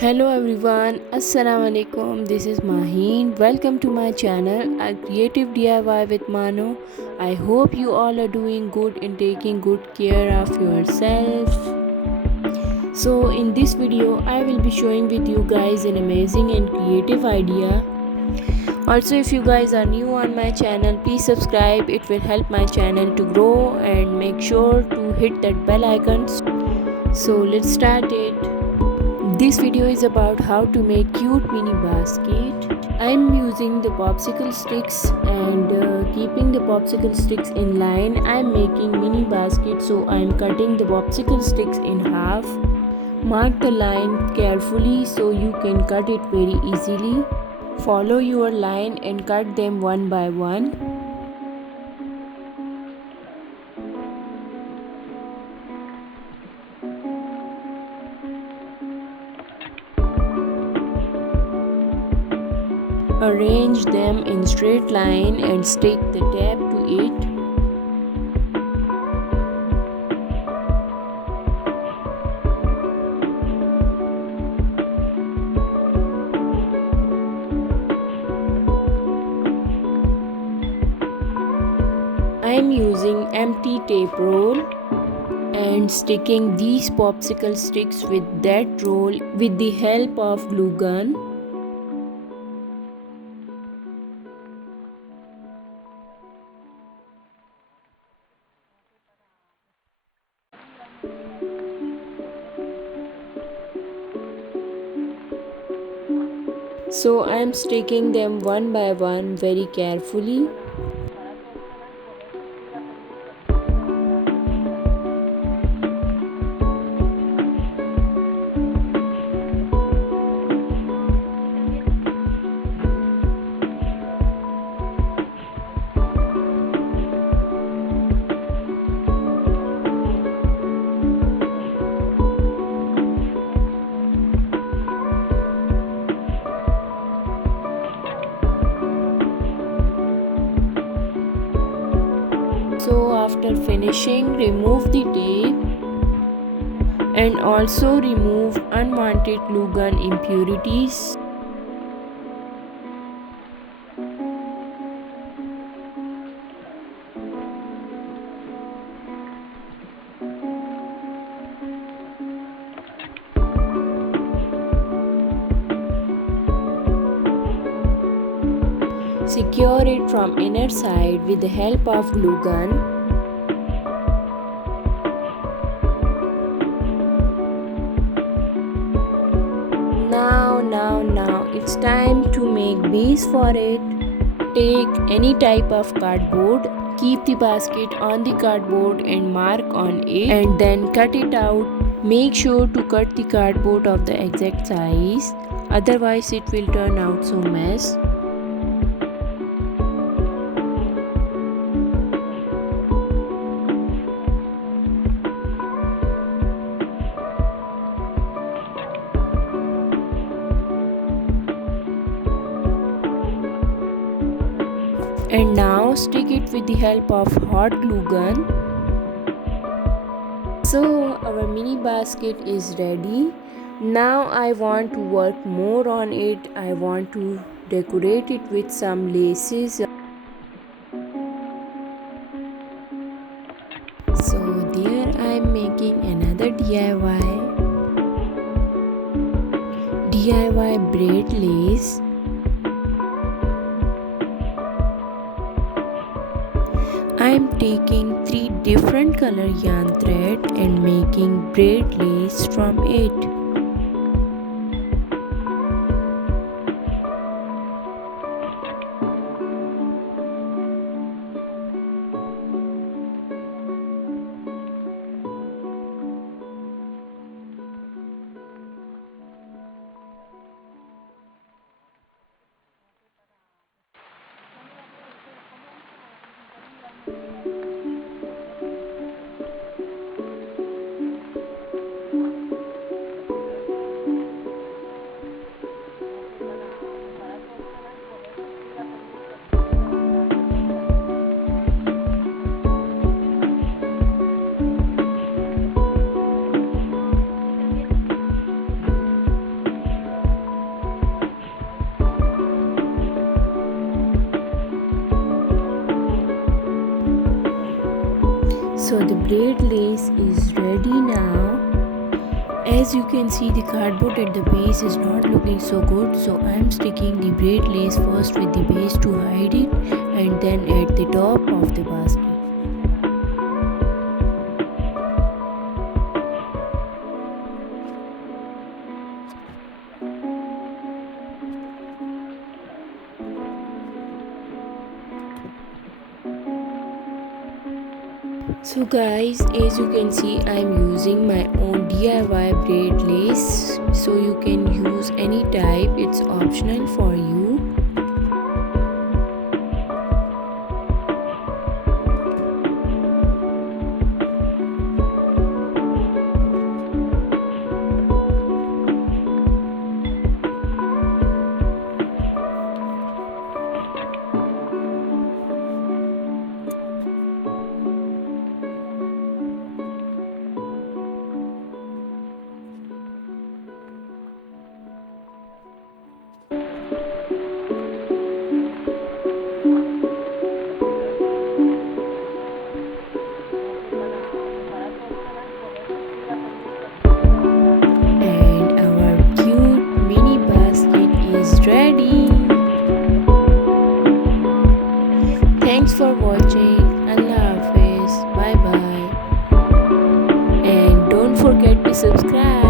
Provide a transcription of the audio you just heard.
Hello everyone, Assalamu alaikum. This is Maheen. Welcome to my channel, A Creative DIY with Mano. I hope you all are doing good and taking good care of yourself. So in this video, I will be showing with you guys an amazing and creative idea. Also, if you guys are new on my channel, please subscribe. It will help my channel to grow, and make sure to hit that bell icon. So let's start it. This video is about how to make cute mini basket. I'm using the popsicle sticks and keeping the popsicle sticks in line. I'm making mini basket, so I'm cutting the popsicle sticks in half. Mark the line carefully so you can cut it very easily. Follow your line and cut them one by one. Arrange them in straight line and stick the tab to it. I am using empty tape roll and sticking these popsicle sticks with that roll with the help of glue gun. So I am sticking them one by one very carefully. So after finishing, remove the tape and also remove unwanted glue gun impurities. Secure it from inner side with the help of glue gun. Now it's time to make base for it. Take any type of cardboard, keep the basket on the cardboard and mark on it, and then cut it out. Make sure to cut the cardboard of the exact size, otherwise it will turn out so mess. And now stick it with the help of hot glue gun. So our mini basket is ready. Now I want to work more on it. I want to decorate it with some laces. So there I am making another DIY braid lace. I am taking 3 different color yarn thread and making braid lace from it. So the braid lace is ready now. As you can see, the cardboard at the base is not looking so good, so I am sticking the braid lace first with the base to hide it and then at the top of the basket. So guys, as you can see, I am using my own DIY braid lace, so you can use any type, it's optional for you. Ready. Thanks for watching. Allah Hafiz. Bye bye. And don't forget to subscribe.